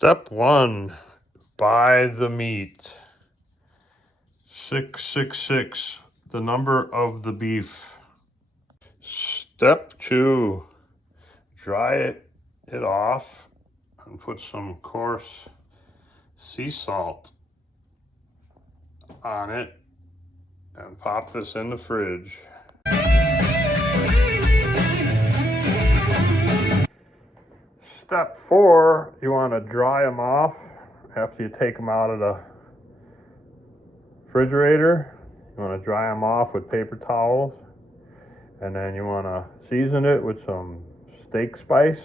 Step 1, buy the meat. 666, the number of the beef. Step 2, dry it off and put some coarse sea salt on it and pop this in the fridge. Step 4, you want to dry them off after you take them out of the refrigerator. You want to dry them off with paper towels, and then you want to season it with some steak spice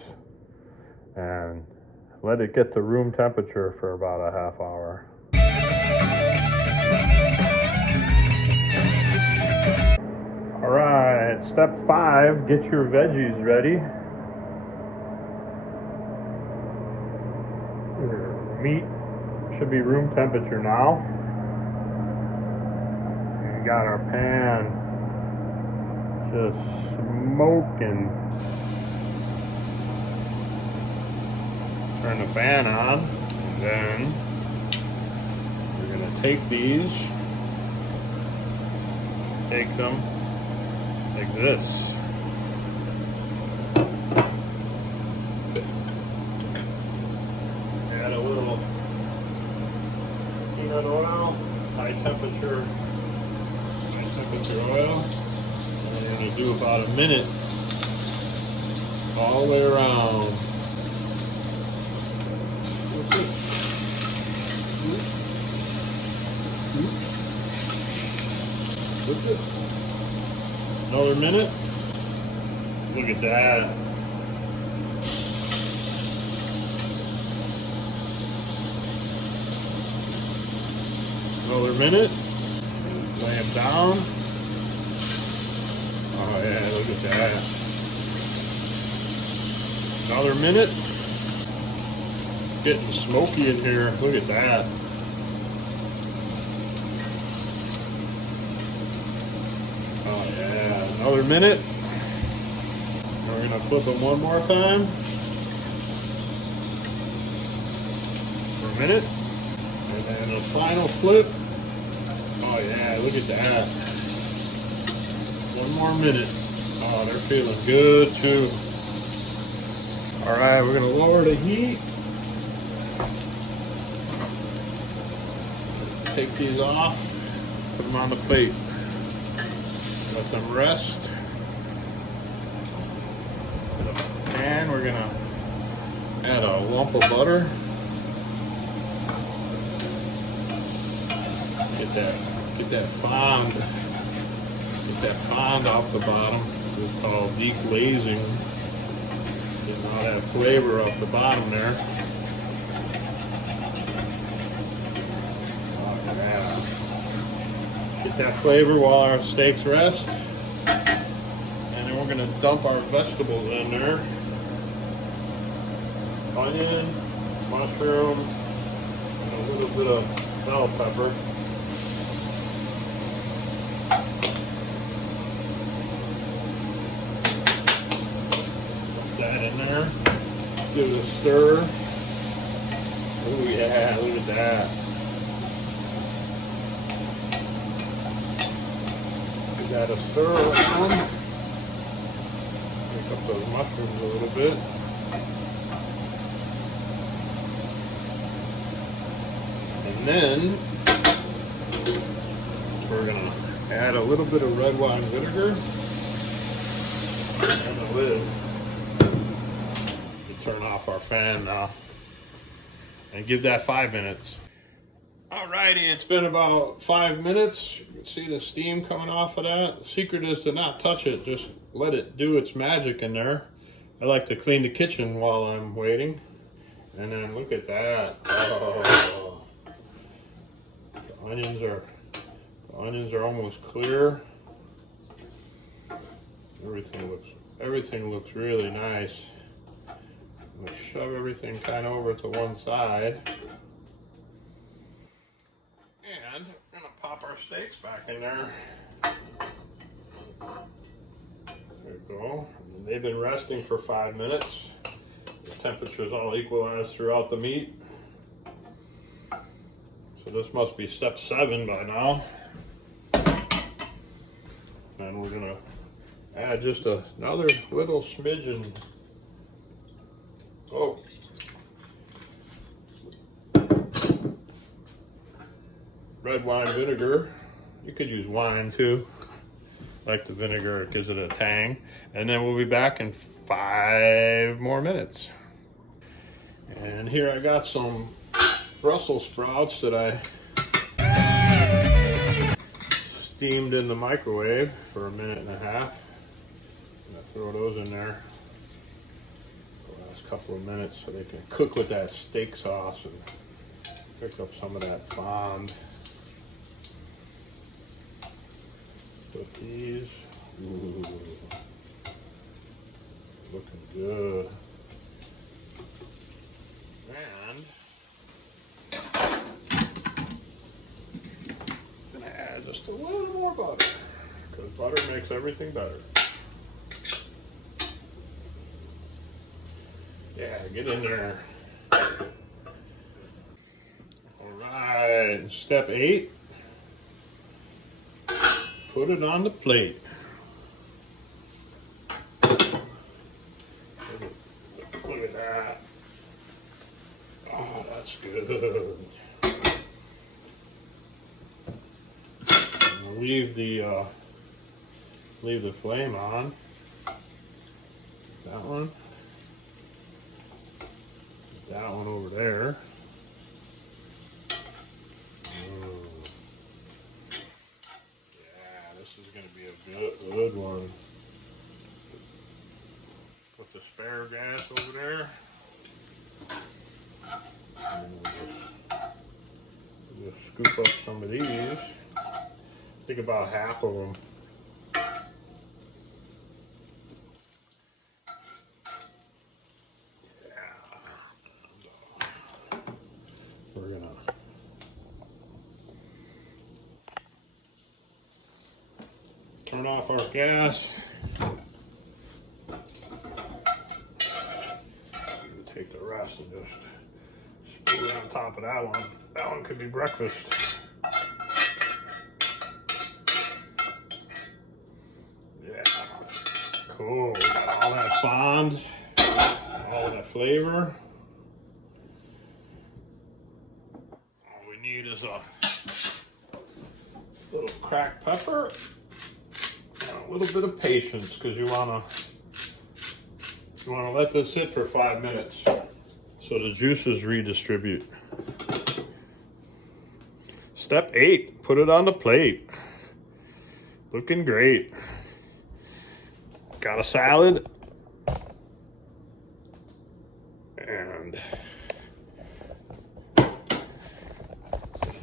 and let it get to room temperature for about a half hour. All right, step 5, get your veggies ready. Your meat should be room temperature now. We got our pan just smoking. Turn the fan on, and then we're gonna take these, take them like this. Add a little peanut oil, high temperature oil, and we're gonna do about a minute all the way around. Another minute. Look at that. Another minute. Lay them down. Oh yeah, look at that. Another minute. Getting smoky in here. Look at that. Oh yeah, another minute. We're gonna flip them one more time. For a minute. And then a final flip. Oh yeah, look at that. One more minute. Oh, they're feeling good too. All right, we're gonna lower the heat. Take these off, put them on the plate. Let them rest. In a pan, we're gonna add a lump of butter. Get that fond off the bottom. It's called deglazing. Getting all that flavor off the bottom there. Oh yeah. Get that flavor while our steaks rest. And then we're gonna dump our vegetables in there. Onion, mushroom, and a little bit of bell pepper. That in there. Give it a stir. Oh yeah, look at that. Give that a stir around. Pick up those mushrooms a little bit. And then we're gonna add a little bit of red wine vinegar and the lid. Turn off our fan now and give that 5 minutes. Alrighty, it's been about 5 minutes. You can see the steam coming off of that. The secret is to not touch it, just let it do its magic in there. I like to clean the kitchen while I'm waiting. And then look at that. Oh, the onions are almost clear. Everything looks really nice. I'm going to shove everything kind of over to one side. And I'm going to pop our steaks back in there. There we go. And they've been resting for 5 minutes. The temperature's all equalized throughout the meat. this must be step 7 by now. And we're gonna add just another little smidgen. Oh. Red wine vinegar. You could use wine too. Like the vinegar, it gives it a tang. And then we'll be back in 5 more minutes. And here I got some Brussels sprouts that I steamed in the microwave for 1.5 minutes. I'm gonna throw those in there the last couple of minutes so they can cook with that steak sauce and pick up some of that fond. Put these. Ooh, looking good. And I'm gonna add just a little more butter because butter makes everything better. Yeah, get in there. All right, step 8. Put it on the plate. Look at that. Oh, that's good. And leave the flame on. That one. That one over there. Yeah, this is going to be a good one. Put the spare gas over there. And we'll just scoop up some of these. I think about half of them. We're gonna turn off our gas. Take the rest and just spoon it on top of that one. That one could be breakfast. Yeah, cool. We got all that fond, all that flavor. All we need is a little cracked pepper and a little bit of patience because you wanna let this sit for 5 minutes so the juices redistribute. Step 8, put it on the plate. Looking great. Got a salad. And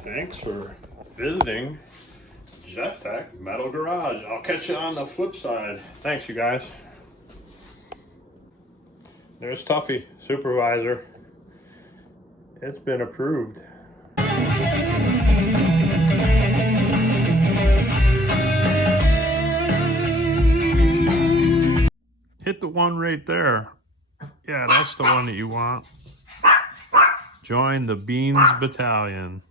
thanks for visiting Jeff Tech Metal Garage. I'll catch you on the flip side. Thanks, you guys. There's Tuffy, supervisor. It's been approved. Hit the one right there. Yeah, that's the one that you want. Join the Beans Battalion.